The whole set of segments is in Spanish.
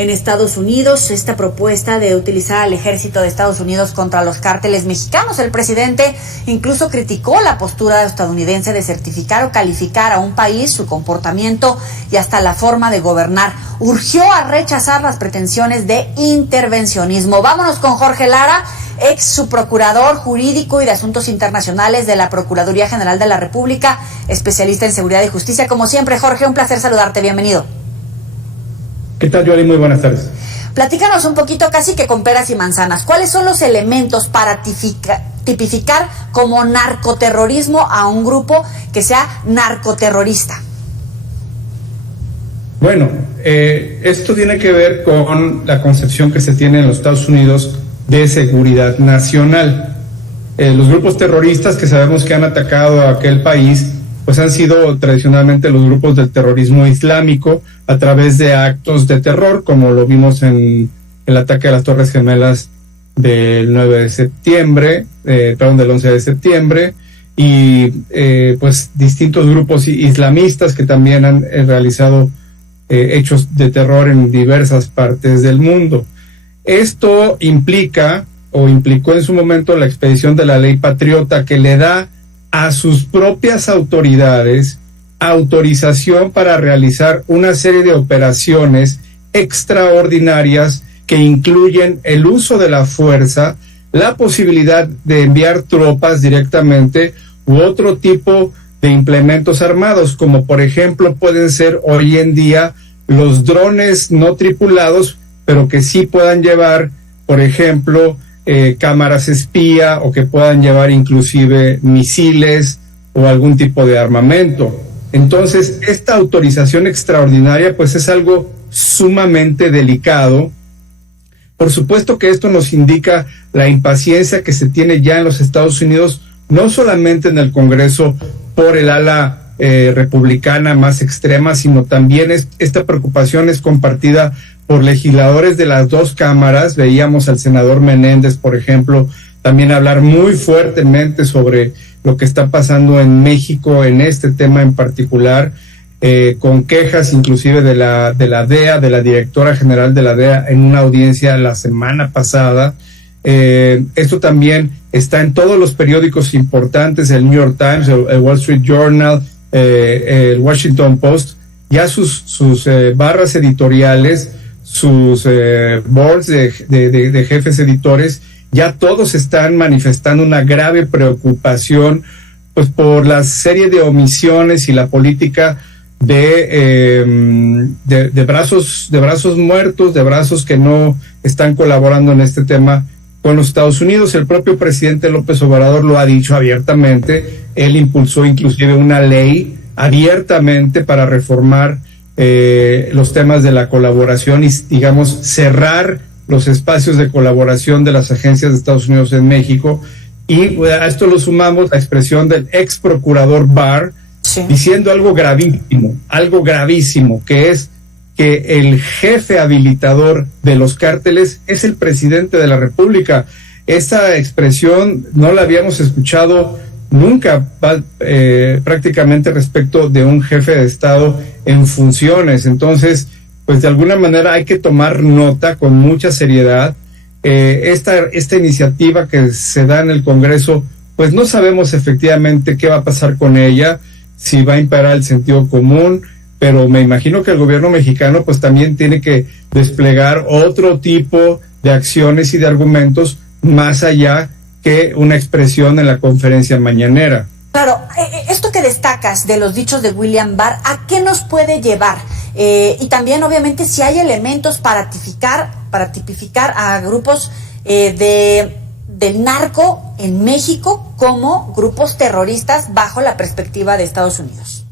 en Estados Unidos, esta propuesta de utilizar al ejército de Estados Unidos contra los cárteles mexicanos. El presidente incluso criticó la postura estadounidense de certificar o calificar a un país, su comportamiento y hasta la forma de gobernar. Urgió a rechazar las pretensiones de intervencionismo. Vámonos con Jorge Lara, ex subprocurador jurídico y de asuntos internacionales de la Procuraduría General de la República, especialista en seguridad y justicia. Como siempre, Jorge, un placer saludarte. Bienvenido. ¿Qué tal, Joali? Muy buenas tardes. Platícanos un poquito, casi que con peras y manzanas. ¿Cuáles son los elementos para tipificar como narcoterrorismo a un grupo que sea narcoterrorista? Bueno, esto tiene que ver con la concepción que se tiene en los Estados Unidos de seguridad nacional. Los grupos terroristas que sabemos que han atacado a aquel país pues han sido tradicionalmente los grupos del terrorismo islámico a través de actos de terror, como lo vimos en el ataque a las Torres Gemelas del 9 de septiembre, del 11 de septiembre, y pues distintos grupos islamistas que también han realizado hechos de terror en diversas partes del mundo. Esto implica, o implicó en su momento, la expedición de la Ley Patriota, que le da a sus propias autoridades autorización para realizar una serie de operaciones extraordinarias que incluyen el uso de la fuerza, la posibilidad de enviar tropas directamente u otro tipo de implementos armados, como por ejemplo pueden ser hoy en día los drones no tripulados, pero que sí puedan llevar, por ejemplo, cámaras espía, o que puedan llevar inclusive misiles o algún tipo de armamento. Entonces, esta autorización extraordinaria pues es algo sumamente delicado. Por supuesto que esto nos indica la impaciencia que se tiene ya en los Estados Unidos, no solamente en el Congreso por el ala republicana más extrema, sino también esta preocupación es compartida por legisladores de las dos cámaras. Veíamos al senador Menéndez, por ejemplo, también hablar muy fuertemente sobre lo que está pasando en México en este tema en particular, con quejas inclusive de la DEA, de la directora general de la DEA, en una audiencia la semana pasada. Esto también está en todos los periódicos importantes, el New York Times, el Wall Street Journal, el Washington Post, ya sus barras editoriales, sus boards de jefes editores, ya todos están manifestando una grave preocupación pues por la serie de omisiones y la política de brazos muertos, de brazos que no están colaborando en este tema con los Estados Unidos. El propio presidente López Obrador lo ha dicho abiertamente. Él impulsó inclusive una ley abiertamente para reformar los temas de la colaboración y, digamos, cerrar los espacios de colaboración de las agencias de Estados Unidos en México. Y a esto lo sumamos la expresión del ex procurador Barr, sí, diciendo algo gravísimo, que es que el jefe habilitador de los cárteles es el presidente de la República. Esta expresión no la habíamos escuchado nunca prácticamente respecto de un jefe de Estado en funciones. Entonces, pues de alguna manera hay que tomar nota con mucha seriedad. Esta iniciativa que se da en el Congreso, pues no sabemos efectivamente qué va a pasar con ella, si va a imperar el sentido común, pero me imagino que el gobierno mexicano pues también tiene que desplegar otro tipo de acciones y de argumentos más allá que una expresión en la conferencia mañanera. Claro, esto que destacas de los dichos de William Barr, ¿a qué nos puede llevar? Y también, obviamente, si hay elementos para tipificar a grupos del narco en México como grupos terroristas bajo la perspectiva de Estados Unidos.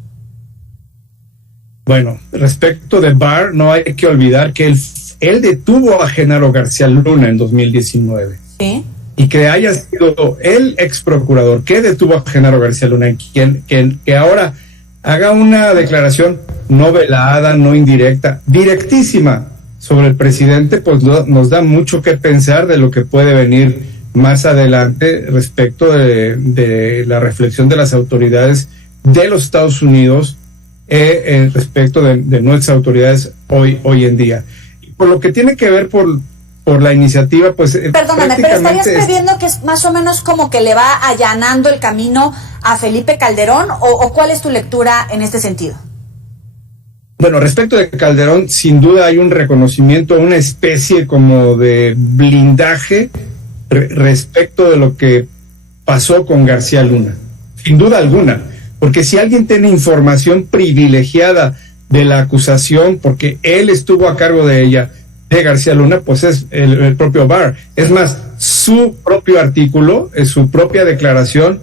Bueno, respecto de Barr, no hay que olvidar que él detuvo a Genaro García Luna en 2019. ¿Sí? Y que haya sido el ex procurador que detuvo a Genaro García Luna, que ahora haga una declaración no velada, no indirecta, directísima sobre el presidente, pues nos da mucho que pensar de lo que puede venir más adelante respecto de la reflexión de las autoridades de los Estados Unidos respecto de nuestras autoridades hoy en día. por lo que tiene que ver por la iniciativa, pues perdóname, pero estarías previendo que es más o menos como que le va allanando el camino a Felipe Calderón, o ¿cuál es tu lectura en este sentido? Bueno, respecto de Calderón, sin duda hay un reconocimiento, una especie como de blindaje respecto de lo que pasó con García Luna, sin duda alguna, porque si alguien tiene información privilegiada de la acusación, porque él estuvo a cargo de ella, de García Luna, pues es el propio Barr. Es más, su propio artículo, su propia declaración,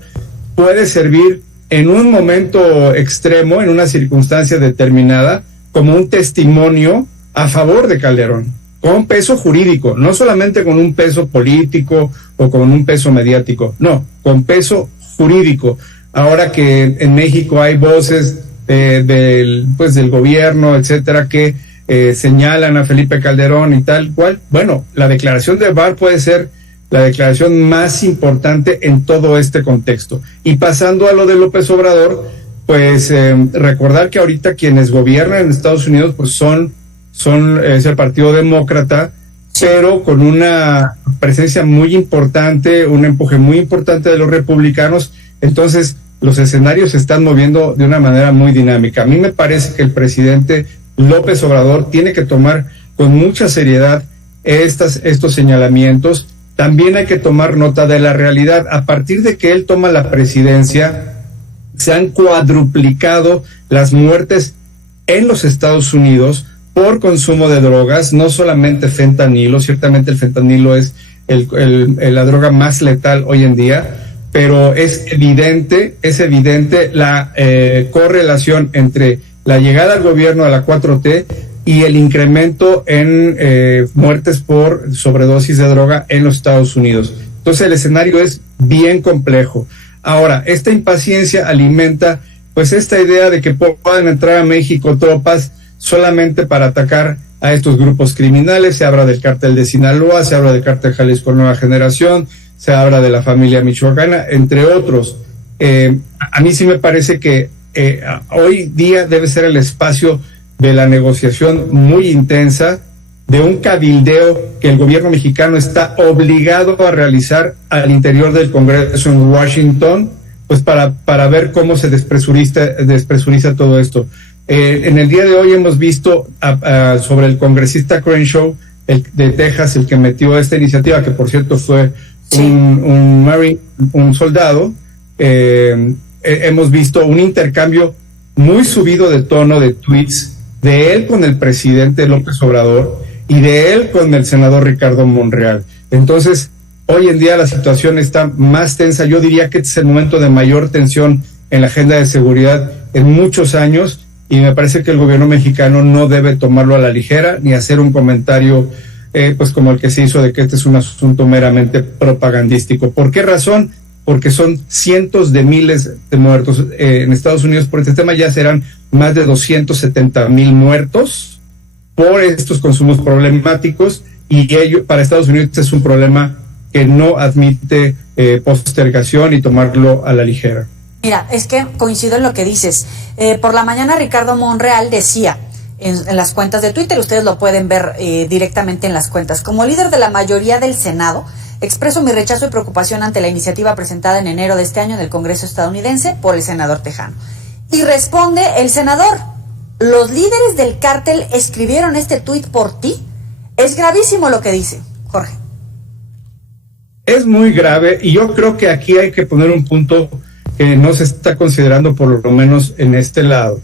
puede servir en un momento extremo, en una circunstancia determinada, como un testimonio a favor de Calderón, con peso jurídico, no solamente con un peso político o con un peso mediático, no, con peso jurídico. Ahora que en México hay voces del gobierno, etcétera, que señalan a Felipe Calderón y tal cual, bueno, la declaración de Barr puede ser la declaración más importante en todo este contexto. Y pasando a lo de López Obrador, pues recordar que ahorita quienes gobiernan en Estados Unidos pues es el Partido Demócrata, pero con una presencia muy importante, un empuje muy importante de los republicanos. Entonces los escenarios se están moviendo de una manera muy dinámica. A mí me parece que el presidente López Obrador tiene que tomar con mucha seriedad estos señalamientos. También hay que tomar nota de la realidad. A partir de que él toma la presidencia, se han cuadruplicado las muertes en los Estados Unidos por consumo de drogas, no solamente fentanilo. Ciertamente el fentanilo es la droga más letal hoy en día, pero es evidente la correlación entre la llegada al gobierno a la 4T y el incremento en muertes por sobredosis de droga en los Estados Unidos. Entonces el escenario es bien complejo. Ahora, esta impaciencia alimenta pues esta idea de que puedan entrar a México tropas solamente para atacar a estos grupos criminales. Se habla del cártel de Sinaloa, se habla del cártel Jalisco Nueva Generación, se habla de la familia michoacana, entre otros. A mí sí me parece que hoy día debe ser el espacio de la negociación muy intensa, de un cabildeo que el gobierno mexicano está obligado a realizar al interior del Congreso en Washington, pues para ver cómo se despresuriza todo esto. En el día de hoy hemos visto sobre el congresista Crenshaw de Texas, el que metió esta iniciativa, que por cierto fue un Marine, un soldado. Hemos visto un intercambio muy subido de tono de tweets de él con el presidente López Obrador y de él con el senador Ricardo Monreal. Entonces, hoy en día la situación está más tensa. Yo diría que este es el momento de mayor tensión en la agenda de seguridad en muchos años, y me parece que el gobierno mexicano no debe tomarlo a la ligera ni hacer un comentario pues como el que se hizo de que este es un asunto meramente propagandístico. ¿Por qué razón? Porque son cientos de miles de muertos en Estados Unidos por este tema. Ya serán más de 270,000 muertos por estos consumos problemáticos, y para Estados Unidos es un problema que no admite postergación y tomarlo a la ligera. Mira, es que coincido en lo que dices. Por la mañana Ricardo Monreal decía en las cuentas de Twitter, ustedes lo pueden ver directamente en las cuentas: como líder de la mayoría del Senado, expreso mi rechazo y preocupación ante la iniciativa presentada en enero de este año en el Congreso estadounidense por el senador tejano. Y responde el senador: ¿los líderes del cártel escribieron este tuit por ti? Es gravísimo lo que dice, Jorge. Es muy grave, y yo creo que aquí hay que poner un punto que no se está considerando, por lo menos en este lado.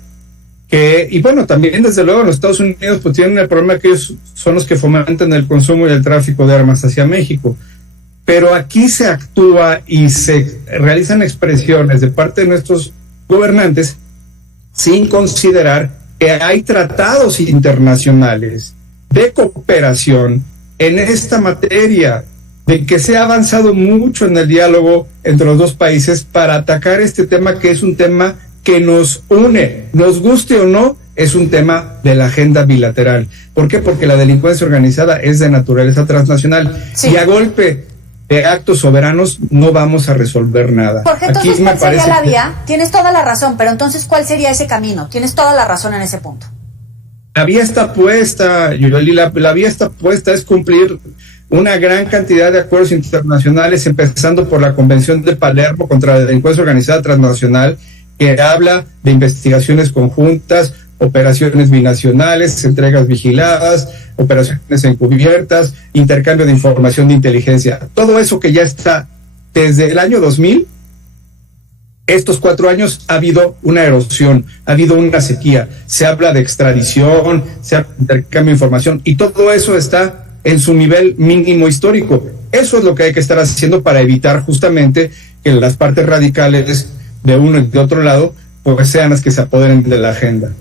Y bueno, también desde luego los Estados Unidos pues tienen el problema que ellos son los que fomentan el consumo y el tráfico de armas hacia México. Pero aquí se actúa y se realizan expresiones de parte de nuestros gobernantes sin considerar que hay tratados internacionales de cooperación en esta materia, de que se ha avanzado mucho en el diálogo entre los dos países para atacar este tema, que es un tema que nos une, nos guste o no, es un tema de la agenda bilateral. ¿Por qué? Porque la delincuencia organizada es de naturaleza transnacional, y a golpe de actos soberanos no vamos a resolver nada. Jorge, entonces, ¿cuál sería la vía? Tienes toda la razón, pero entonces, ¿cuál sería ese camino? Tienes toda la razón en ese punto. La vía está puesta, Yureli, la vía está puesta, es cumplir una gran cantidad de acuerdos internacionales, empezando por la Convención de Palermo contra la delincuencia organizada transnacional, que habla de investigaciones conjuntas, operaciones binacionales, entregas vigiladas, operaciones encubiertas, intercambio de información de inteligencia. Todo eso que ya está desde el año 2000, estos 4 años ha habido una erosión, ha habido una sequía. Se habla de extradición, se habla de intercambio de información, y todo eso está en su nivel mínimo histórico. Eso es lo que hay que estar haciendo para evitar justamente que las partes radicales de uno y de otro lado pues sean las que se apoderen de la agenda.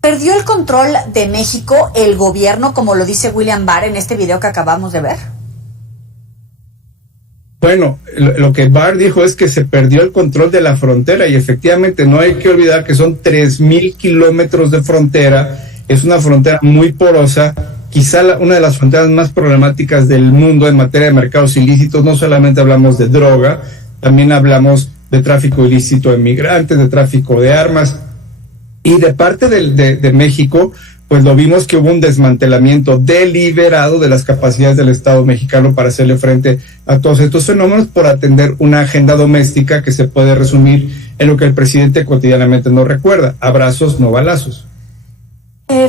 ¿Perdió el control de México el gobierno, como lo dice William Barr en este video que acabamos de ver? Bueno, lo que Barr dijo es que se perdió el control de la frontera, y efectivamente no hay que olvidar que son 3,000 kilómetros de frontera. Es una frontera muy porosa, quizá una de las fronteras más problemáticas del mundo en materia de mercados ilícitos. No solamente hablamos de droga, también hablamos de tráfico ilícito de migrantes, de tráfico de armas. Y de parte de México, pues lo vimos que hubo un desmantelamiento deliberado de las capacidades del Estado mexicano para hacerle frente a todos estos fenómenos, por atender una agenda doméstica que se puede resumir en lo que el presidente cotidianamente nos recuerda: abrazos, no balazos.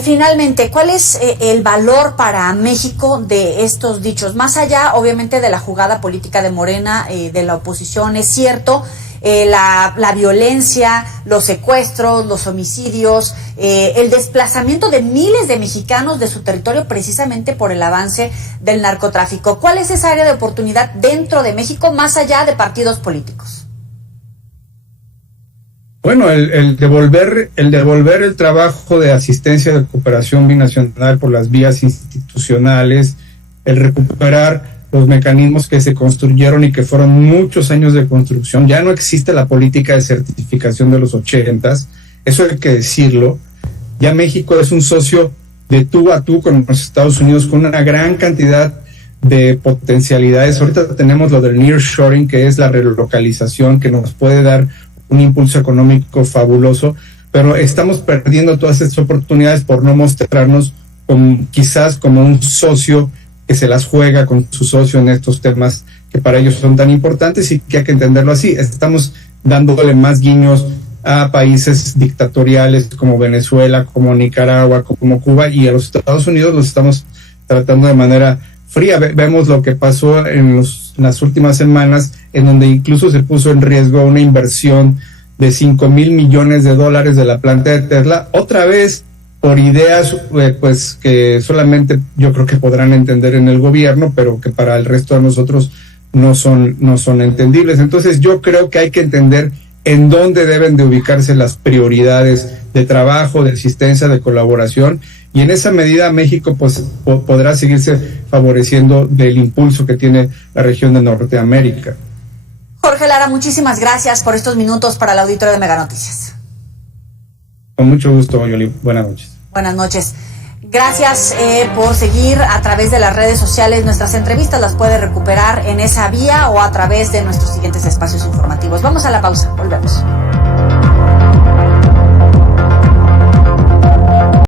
Finalmente, ¿cuál es el valor para México de estos dichos? Más allá, obviamente, de la jugada política de Morena, de la oposición, es cierto, la violencia, los secuestros, los homicidios, el desplazamiento de miles de mexicanos de su territorio precisamente por el avance del narcotráfico. ¿Cuál es esa área de oportunidad dentro de México, más allá de partidos políticos? Bueno, el devolver el trabajo de asistencia de cooperación binacional por las vías institucionales, el recuperar los mecanismos que se construyeron y que fueron muchos años de construcción. Ya no existe la política de certificación de los 80s, eso hay que decirlo. Ya México es un socio de tú a tú con los Estados Unidos, con una gran cantidad de potencialidades. Ahorita tenemos lo del nearshoring, que es la relocalización, que nos puede dar un impulso económico fabuloso, pero estamos perdiendo todas estas oportunidades por no mostrarnos quizás como un socio que se las juega con su socio en estos temas que para ellos son tan importantes, y que hay que entenderlo así. Estamos dándole más guiños a países dictatoriales como Venezuela, como Nicaragua, como Cuba, y a los Estados Unidos los estamos tratando de manera fría. Vemos lo que pasó en las últimas semanas, en donde incluso se puso en riesgo una inversión de $5,000 millones de la planta de Tesla, otra vez por ideas pues que solamente yo creo que podrán entender en el gobierno, pero que para el resto de nosotros no son entendibles. Entonces yo creo que hay que entender en dónde deben de ubicarse las prioridades de trabajo, de asistencia, de colaboración, y en esa medida México pues podrá seguirse favoreciendo del impulso que tiene la región de Norteamérica. Jorge Lara, muchísimas gracias por estos minutos para el auditorio de Mega Noticias. Con mucho gusto, Yoli. Buenas noches. Buenas noches. Gracias por seguir a través de las redes sociales. Nuestras entrevistas las puede recuperar en esa vía o a través de nuestros siguientes espacios informativos. Vamos a la pausa, volvemos.